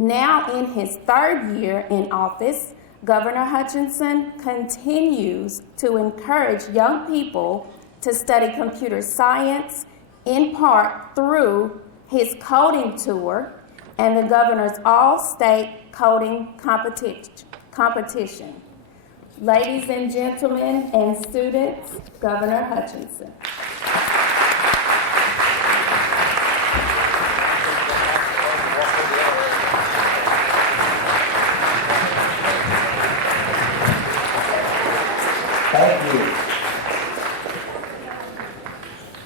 Now in his third year in office, Governor Hutchinson continues to encourage young people to study computer science, in part through his coding tour and the governor's all-state coding competition. Ladies and gentlemen and students, Governor Hutchinson. Thank you.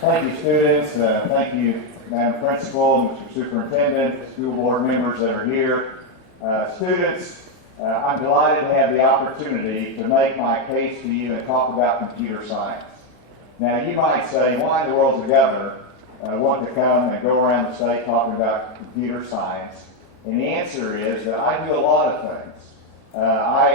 Thank you, students. Thank you, Madam Principal, Mr. Superintendent, school board members that are here. Students, I'm delighted to have the opportunity to make my case to you and talk about computer science. Now, you might say, why in the world does the governor want to come and go around the state talking about computer science? And the answer is that I do a lot of things. I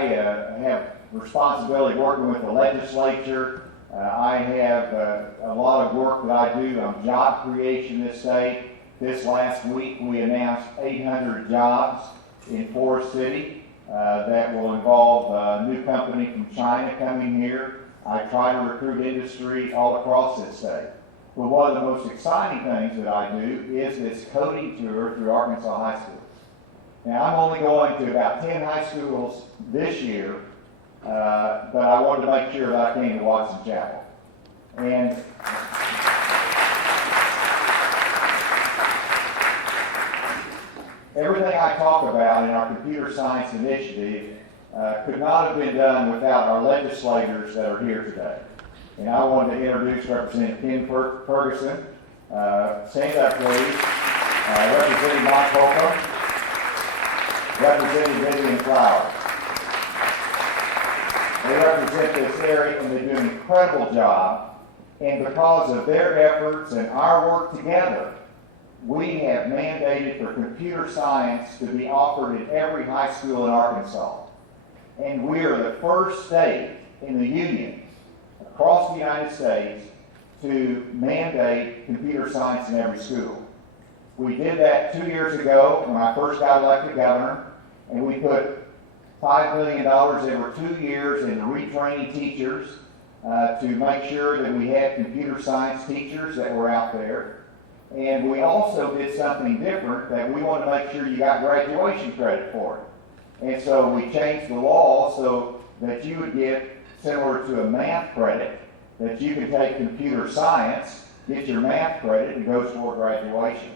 have responsibility working with the legislature. I have a lot of work that I do on job creation in this state. This last week we announced 800 jobs in Forest City that will involve a new company from China coming here. I try to recruit industry all across this state. But one of the most exciting things that I do is this coding tour through Arkansas high schools. Now I'm only going to about 10 high schools this year, but I wanted to make sure that I came to Watson Chapel. And everything I talk about in our computer science initiative could not have been done without our legislators that are here today. And I wanted to introduce Representative Ken Ferguson. Stand up, please. Representing Mike Holcomb. Representative Vivian Flowers. They represent this area and they do an incredible job. And because of their efforts and our work together, we have mandated for computer science to be offered in every high school in Arkansas. And we are the first state in the union across the United States to mandate computer science in every school. We did that 2 years ago when I first got elected governor, and we put $5 million over 2 years into retraining teachers to make sure that we had computer science teachers that were out there. And we also did something different, that we wanted to make sure you got graduation credit for it. And so we changed the law so that you would get, similar to a math credit, that you could take computer science, get your math credit, and go toward graduation.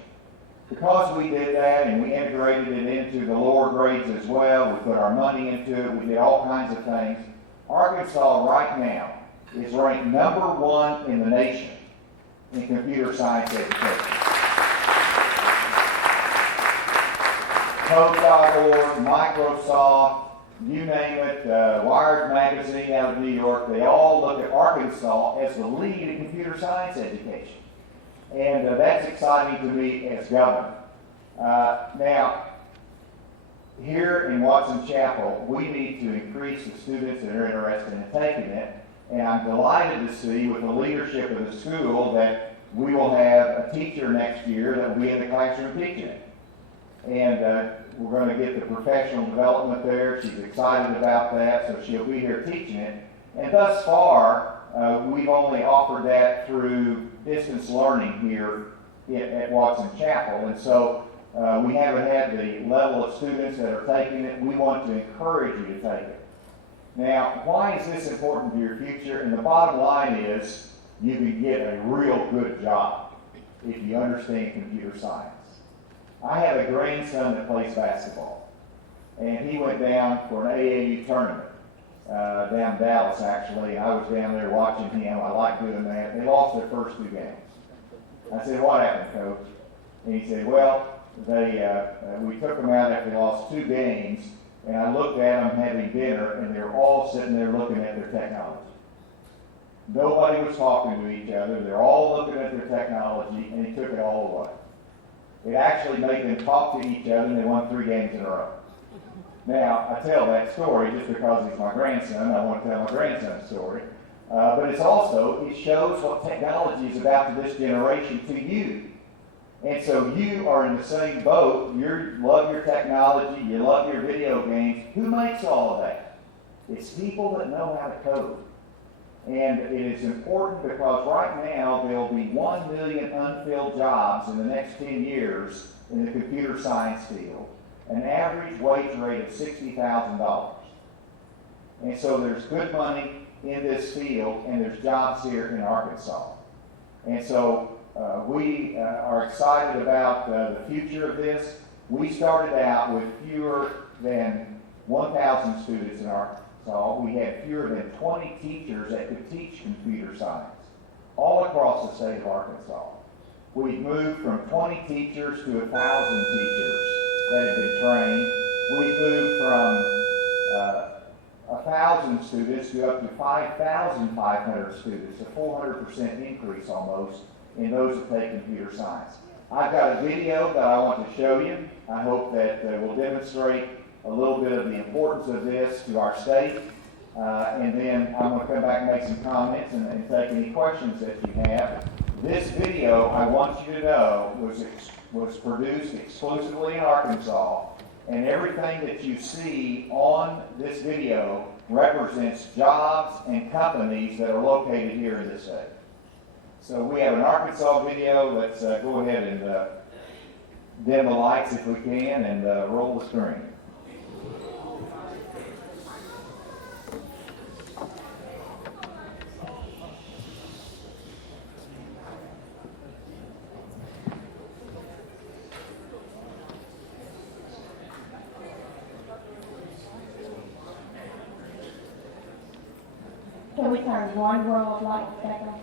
Because we did that and we integrated it into the lower grades as well, we put our money into it, we did all kinds of things. Arkansas right now is ranked #1 in the nation in computer science education. Code.org, Microsoft, you name it, Wired Magazine out of New York, they all look at Arkansas as the lead in computer science education. And that's exciting to me as governor. Now, here in Watson Chapel, we need to increase the students that are interested in taking it. And I'm delighted to see with the leadership of the school that we will have a teacher next year that will be in the classroom teaching it. And we're going to get the professional development there. She's excited about that, so she'll be here teaching it. And thus far, we've only offered that through distance learning here at Watson Chapel. And so we haven't had the level of students that are taking it. We want to encourage you to take it. Now, why is this important to your future? And the bottom line is you can get a real good job if you understand computer science. I have a grandson that plays basketball, and he went down for an AAU tournament down in Dallas, actually. I was down there watching him. I like doing that. They lost their first 2 games. I said, "What happened, Coach?" And he said, "Well, we took them out after they lost 2 games, and I looked at them having dinner, and they were all sitting there looking at their technology. Nobody was talking to each other. They're all looking at their technology, and he took it all away. It actually made them talk to each other, and they won 3 games in a row." Now, I tell that story just because he's my grandson. I want to tell my grandson's story. But it's also, it shows what technology is about to this generation, to you. And so you are in the same boat. You love your technology, you love your video games. Who makes all of that? It's people that know how to code. And it is important because right now there will be 1 million unfilled jobs in the next 10 years in the computer science field, an average wage rate of $60,000. And so there's good money in this field, and there's jobs here in Arkansas. And so we are excited about the future of this. We started out with fewer than 1,000 students in Arkansas. We had fewer than 20 teachers that could teach computer science all across the state of Arkansas. We've moved from 20 teachers to 1,000 teachers that have been trained. We've moved from 1,000 students to up to 5,500 students, a 400% increase almost in those that take computer science. I've got a video that I want to show you. I hope that will demonstrate a little bit of the importance of this to our state. And then I'm going to come back and make some comments and take any questions that you have. This video, I want you to know, was produced exclusively in Arkansas, and everything that you see on this video represents jobs and companies that are located here in this state. So we have an Arkansas video. Let's go ahead and dim the lights if we can and roll the screen. Can we turn one row of lights back on?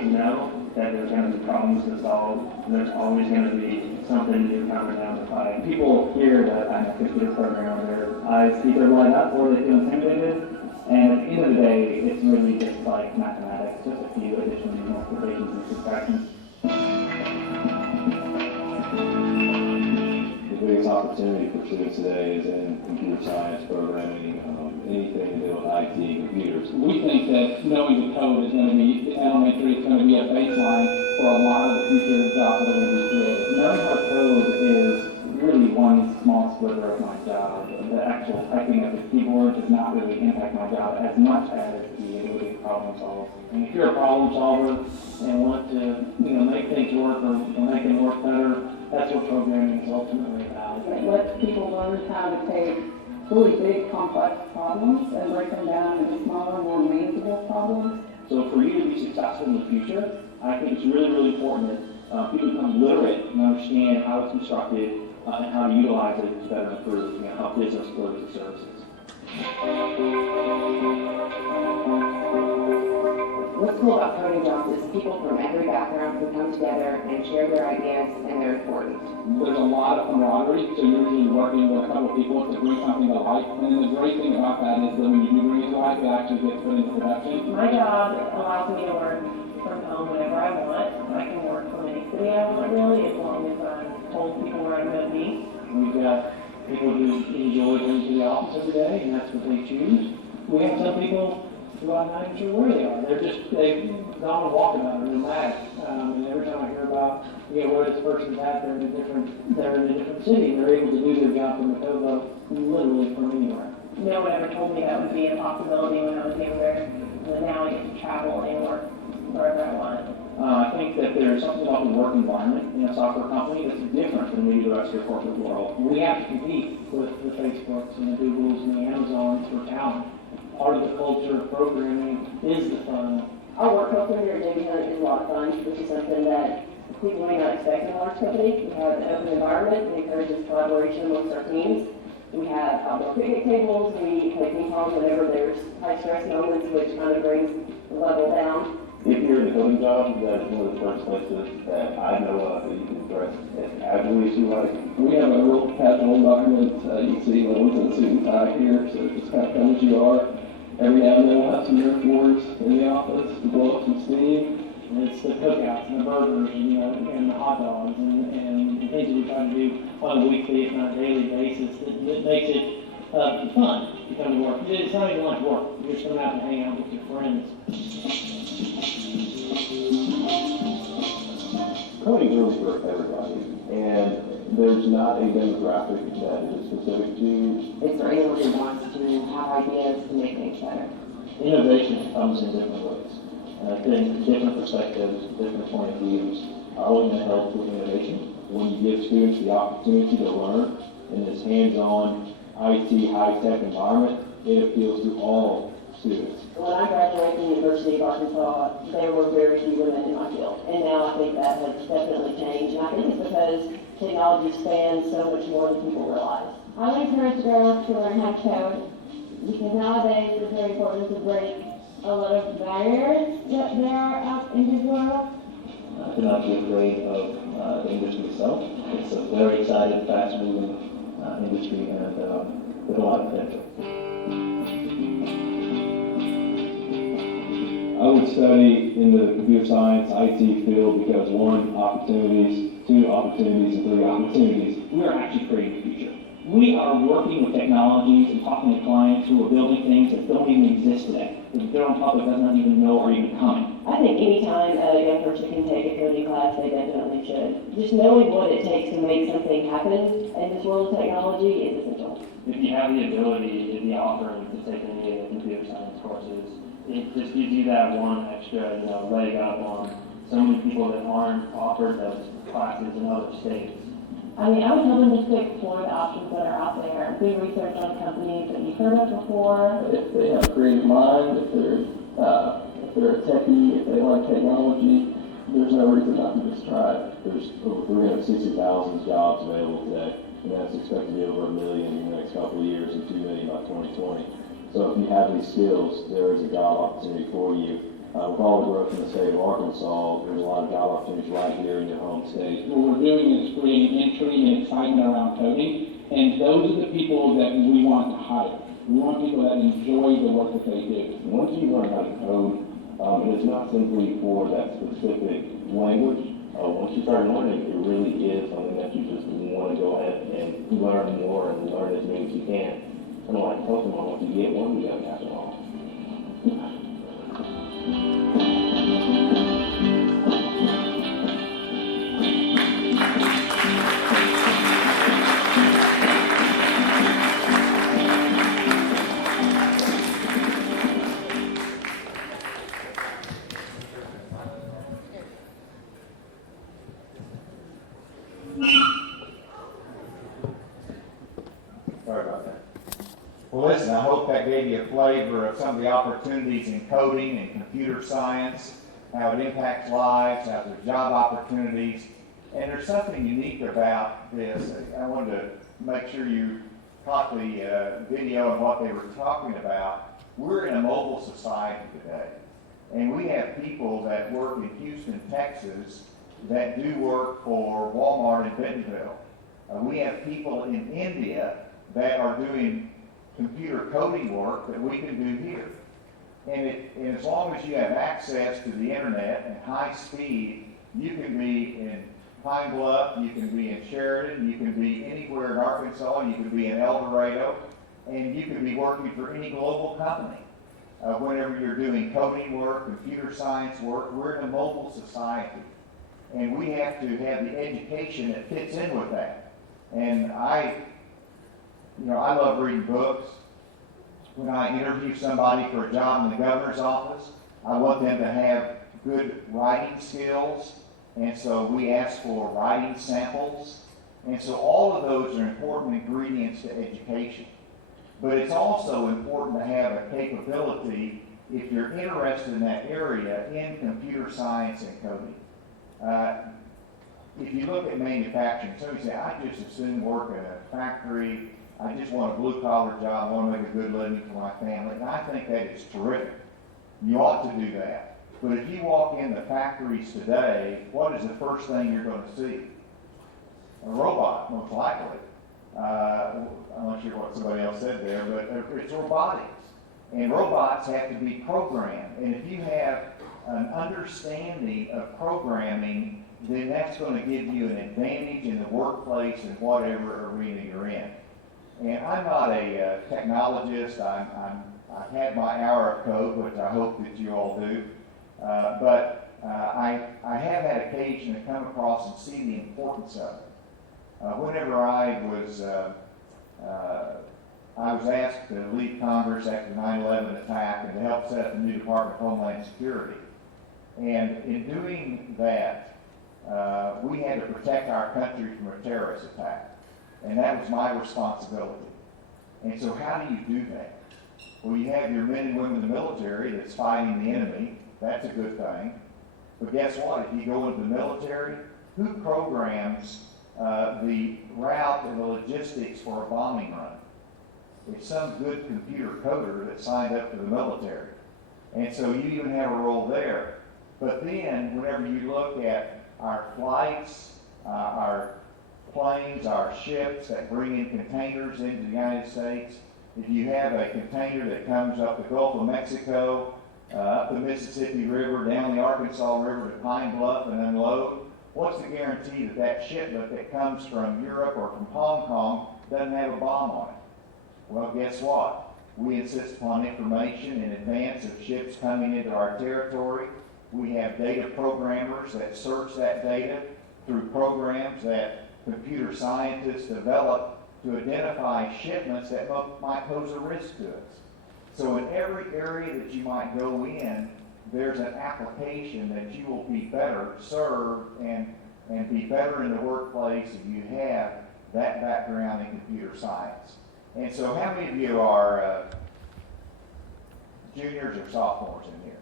always know that there's going to be problems to solve, and there's always going to be something new coming down the pipe. People hear that I'm a computer programmer, their eyes either light up or they feel intimidated, and at the end of the day, it's really just like mathematics, just a few additions, multiplications, and subtractions. The biggest opportunity for students today is in computer science, programming, anything to do with IT, computers. We think that knowing the code is going to be elementary, it's going to be a baseline for a lot of the future jobs that are going to be created. Knowing how to code is really one small sliver of my job. The actual typing of the keyboard does not really impact my job as much as the ability to problem solve. And if you're a problem solver and want to, make things work or make them work better, that's what programming is ultimately about. It lets people learn how to take really big, complex problems and break them down into smaller, more manageable problems. So for you to be successful in the future, I think it's really, really important that people become literate and understand how it's constructed and how to utilize it to better improve how business delivers its services. What's cool about coding jobs is people from every background can come together and share their ideas, and they're important. There's a lot of camaraderie, so you're usually working with a couple of people to bring something to life. And the great thing about that is that when you do bring it to life, it actually gets put into production. My job allows me to work from home whenever I want. I can work from any city I want, really, as long as I'm told people where I'm going to be. We've got people who enjoy going to the office every day, and that's what they choose. We have some people who I'm not even sure where they are. They've gone and walked about it, they're mad. And every time I hear about, where this person's at, they're in a different city. They're able to do their job from the Kobo literally from anywhere. No one ever told me that would be a possibility when I was younger. And now I get to travel and work wherever I want. I think that there's something about the work environment in a software company that's different than maybe the rest of the corporate world. We have to compete with the Facebooks and the Googles and the Amazons for talent. Part of the culture of programming is the fun. Our work culture here at JB Hunt is a lot of fun, which is something that people may not expect in a large company. We have an open environment, we encourage collaboration amongst our teams. We have outdoor picnic tables, we play ping pong whenever there's high stress moments, which kind of brings the level down. If you're in a coding job, that is one of the first places that I know of that you can dress as casually as you like. We have a real casual environment. You can see no one's in a suit and tie here, so just kind of come as you are. Every now and then we'll have some nerf wars in the office to blow up some steam. And it's the cookouts and the burgers and the hot dogs and the things that we try to do on a weekly, if not daily basis that makes it fun to come to work. It's not even like work. You're just coming out to hang out with your friends. Coding is really for everybody, and there's not a demographic that is specific to. It's for anyone who wants to have ideas to make things better. Innovation comes in different ways. And I think different perspectives, different point of views are only going to help with innovation. When you give students the opportunity to learn in this hands-on IT high-tech environment, it appeals to all students. When I graduated from the University of Arkansas, there were very few women in my field. And now I think that has definitely changed. And I think it's because technology spans so much more than people realize. I would encourage girls to learn how to code because nowadays it's very important to break a lot of barriers that there are out in this world. Do not be afraid of the industry itself. It's a very exciting, fast-moving industry and with a lot of potential. I would study in the computer science IT field because one, opportunities, two, opportunities, and three, opportunities. We are actually creating the future. We are working with technologies and talking to clients who are building things that don't even exist today, that the general public doesn't even know are even coming. I think anytime a young person can take a coding class, they definitely should. Just knowing what it takes to make something happen in this world of technology is essential. If you have the ability and the offering to take any of the computer science courses, it just gives you that one extra, leg up on so many people that aren't offered those classes in other states. I would tell them just to explore the options that are out there. Do research on companies that you've heard of before. If they have a creative mind, if they're a techie, if they like technology, there's no reason not to just try it. There's over 360,000 jobs available today, and that's expected to be over 1 million in the next couple of years and 2 million by 2020. So if you have these skills, there is a job opportunity for you. with all the growth in the state of Arkansas, there's a lot of job opportunities right here in your home state. What we're doing is creating intrigue and excitement around coding, and those are the people that we want to hire. We want people that enjoy the work that they do. Once you learn how to code, and it's not simply for that specific language. Once you start learning, it really is something that you just want to go ahead and learn more and learn as many as you can. I know, like Pokemon, once you get one, you gotta pass it on. Sorry about that. Well, listen, I hope that gave you a flavor of some of the opportunities in coding and computer science, how it impacts lives, how there's job opportunities. And there's something unique about this. I wanted to make sure you caught the video and what they were talking about. We're in a mobile society today. And we have people that work in Houston, Texas, that do work for Walmart in Bentonville. We have people in India that are doing computer coding work that we can do here. And as long as you have access to the internet and high speed, you can be in Pine Bluff, you can be in Sheridan, you can be anywhere in Arkansas, you can be in El Dorado, and you can be working for any global company. Whenever you're doing coding work, computer science work, we're in a mobile society. And we have to have the education that fits in with that. And I love reading books. When I interview somebody for a job in the governor's office, I want them to have good writing skills. And so we ask for writing samples. And so all of those are important ingredients to education. But it's also important to have a capability, if you're interested in that area, in computer science and coding. If you look at manufacturing, somebody say, I just as soon work in a factory, I just want a blue-collar job, I want to make a good living for my family. And I think that is terrific. You ought to do that. But if you walk in the factories today, what is the first thing you're going to see? A robot, most likely. I'm not sure what somebody else said there, but it's robotics. And robots have to be programmed. And if you have an understanding of programming, then that's going to give you an advantage in the workplace and whatever arena you're in. And I'm not a technologist. I've had my hour of code, which I hope that you all do. But I have had occasion to come across and see the importance of it. Whenever I was asked to lead Congress after the 9/11 attack and to help set up the new Department of Homeland Security. And in doing that, we had to protect our country from a terrorist attack. And that was my responsibility. And so how do you do that? Well, you have your men and women in the military that's fighting the enemy. That's a good thing. But guess what? If you go into the military, who programs the route and the logistics for a bombing run? It's some good computer coder that signed up for the military. And so you even have a role there. But then, whenever you look at our flights, our planes, our ships that bring in containers into the United States, if you have a container that comes up the Gulf of Mexico, up the Mississippi River, down the Arkansas River to Pine Bluff and unload, what's the guarantee that that shipment that comes from Europe or from Hong Kong doesn't have a bomb on it? Well, guess what? We insist upon information in advance of ships coming into our territory. We have data programmers that search that data through programs that computer scientists develop to identify shipments that might pose a risk to us. So in every area that you might go in, there's an application that you will be better served and be better in the workplace if you have that background in computer science. And so how many of you are juniors or sophomores in here?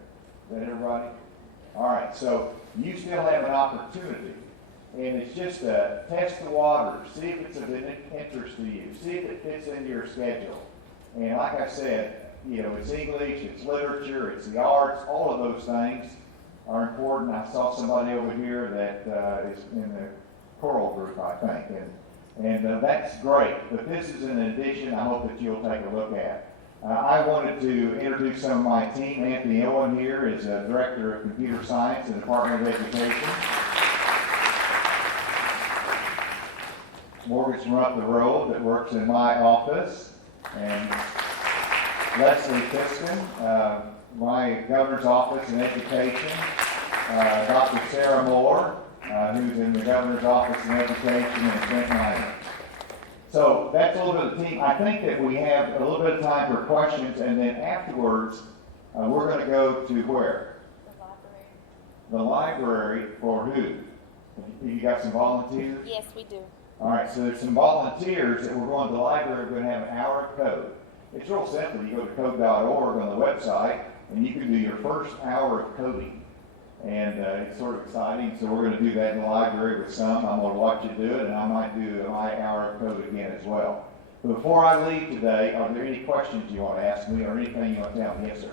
Is that everybody? All right, so you still have an opportunity. And it's just to test the waters, see if it's of interest to you, see if it fits into your schedule. And like I said, it's English, it's literature, it's the arts, all of those things are important. I saw somebody over here that is in the choral group, I think, and that's great. But this is an addition I hope that you'll take a look at. I wanted to introduce some of my team. Anthony Owen here is Director of Computer Science in the Department of Education. Morgan's from up the road that works in my office. And Leslie Piston, my governor's office in education. Dr. Sarah Moore, who's in the governor's office in education, and Trent Miner. So that's a little bit of the team. I think that we have a little bit of time for questions, and then afterwards, we're going to go to where? The library. The library for who? You got some volunteers? Yes, we do. All right, so there's some volunteers that we're going to the library. We're going to have an hour of code. It's real simple. You go to code.org on the website, and you can do your first hour of coding. And it's sort of exciting, so we're going to do that in the library with some. I'm going to watch you do it, and I might do my hour of code again as well. But before I leave today, are there any questions you want to ask me or anything you want to tell me? Yes, sir.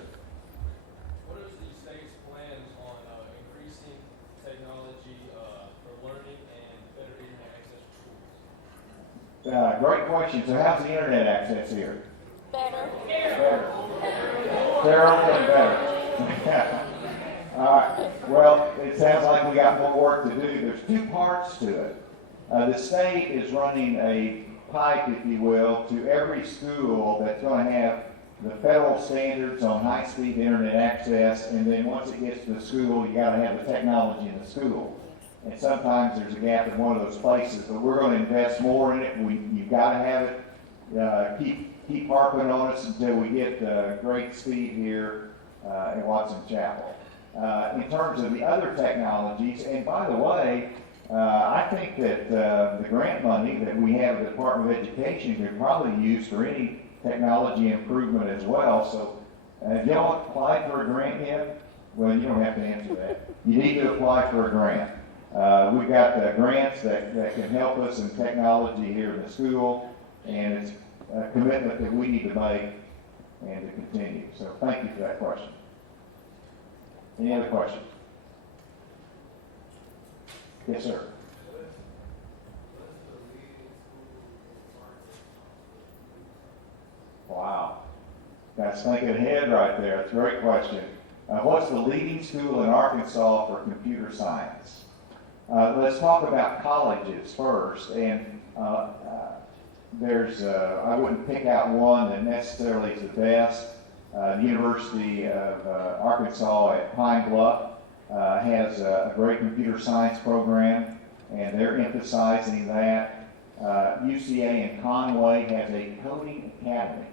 What is the state's plans on increasing technology for learning and better internet access to schools? Great question. So how's the internet access here? Better. Better. Terrible and better. All right. Well, it sounds like we got more work to do. There's two parts to it. The state is running a pipe, if you will, to every school that's going to have the federal standards on high-speed internet access, and then once it gets to the school, you got to have the technology in the school. And sometimes there's a gap in one of those places, but we're going to invest more in it. You've got to have it. Keep harping on us until we get great speed here in Watson Chapel. In terms of the other technologies, and by the way, I think that the grant money that we have at the Department of Education could probably use for any technology improvement as well. So, have y'all applied for a grant yet? Well, you don't have to answer that. You need to apply for a grant. We've got grants that can help us in technology here in the school, and it's a commitment that we need to make and to continue. So, thank you for that question. Any other questions? Yes, sir. Wow. That's thinking ahead right there. That's a great question. What's the leading school in Arkansas for computer science? Let's talk about colleges first. And I wouldn't pick out one that necessarily is the best. The University of Arkansas at Pine Bluff has a great computer science program, and they're emphasizing that. UCA in Conway has a coding academy.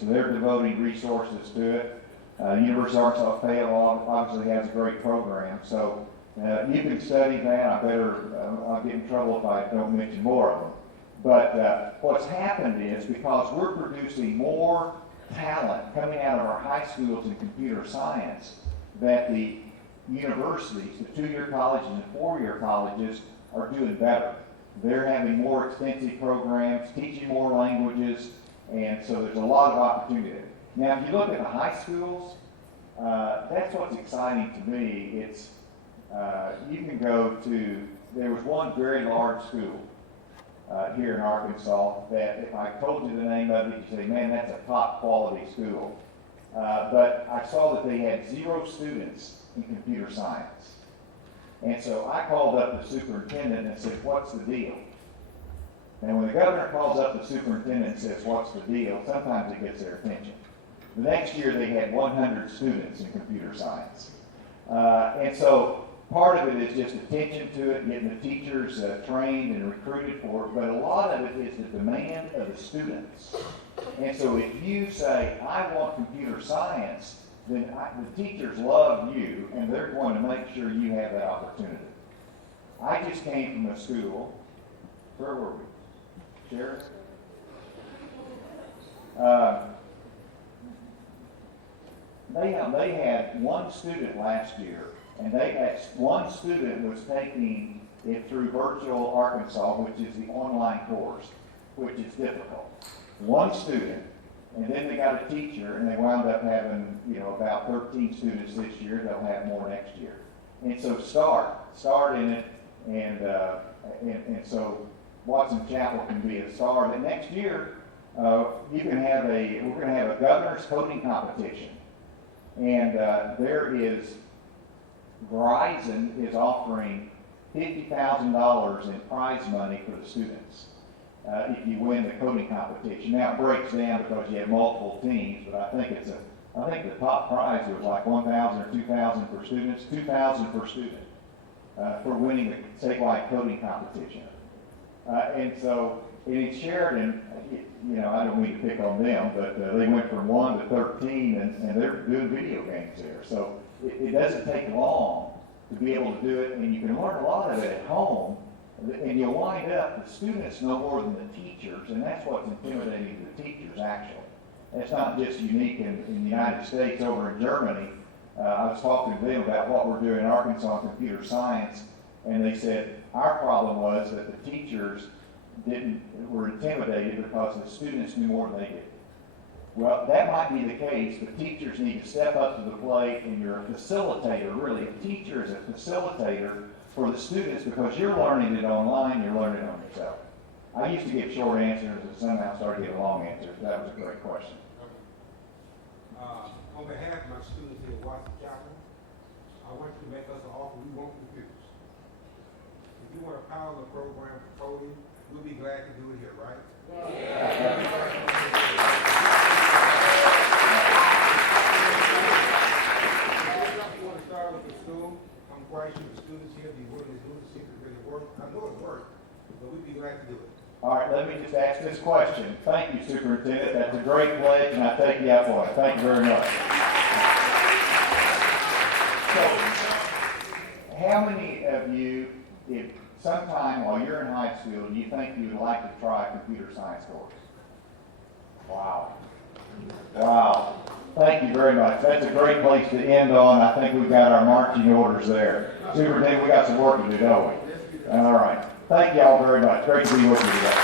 So they're devoting resources to it. University of Arkansas Fayetteville obviously has a great program. So you can study that. I'll get in trouble if I don't mention more of them. But what's happened is because we're producing more talent coming out of our high schools in computer science, that the universities, the 2-year colleges and 4-year colleges, are doing better. They're having more extensive programs, teaching more languages, and so there's a lot of opportunity. Now, if you look at the high schools, that's what's exciting to me. It's you can go to, there was one very large school here in Arkansas that if I told you the name of it, you'd say, man, that's a top quality school. But I saw that they had 0 students in computer science. And so I called up the superintendent and said, what's the deal? And when the governor calls up the superintendent and says, what's the deal, sometimes it gets their attention. The next year they had 100 students in computer science. And so part of it is just attention to it, getting the teachers trained and recruited for it, but a lot of it is the demand of the students. And so if you say, I want computer science, then the teachers love you, and they're going to make sure you have that opportunity. I just came from a school. Where were we? Sheriff? They had one student last year, and one student was taking it through Virtual Arkansas, which is the online course, which is difficult. One student, And then they got a teacher, and they wound up having, about 13 students this year. They'll have more next year. And so start in it, and so Watson Chapel can be a star. But next year, we're going to have a governor's coding competition. And Verizon is offering $50,000 in prize money for the students if you win the coding competition. Now it breaks down because you have multiple teams, but I think the top prize was like $1,000 or $2,000 for students, $2,000 per student for winning the statewide coding competition. And in Sheridan, I don't mean to pick on them, but they went from 1 to 13, and they're doing video games there. So it doesn't take long to be able to do it, and you can learn a lot of it at home, and you'll wind up, the students know more than the teachers, and that's what's intimidating to the teachers, actually. It's not just unique in the United States. Over in Germany, I was talking to them about what we're doing in Arkansas in computer science, and they said our problem was that the teachers were intimidated because the students knew more than they did. Well, that might be the case, but teachers need to step up to the plate, and you're a facilitator, really. A teacher is a facilitator for the students because you're learning it online, you're learning it on yourself. I used to give short answers and somehow started getting long answers. That was a great question. On behalf of my students here at Watson Chapel, I want you to make us an offer. We want computers. If you want to power the program for coding, we'll be glad to do it here, right? You want to start with the school? I'm quite sure the students here be willing to do it, see if it really works. I know it works, but we'd be glad to do it. All right, let me just ask this question. Thank you, Superintendent. That's a great pledge, and I take you up on it. Thank you very much. So, how many of you, if sometime while you're in high school, do you think you would like to try a computer science course? Wow. Wow. Thank you very much. That's a great place to end on. I think we've got our marching orders there. Superintendent, we got some work to do, don't we? All right. Thank you all very much. Great to be with you today.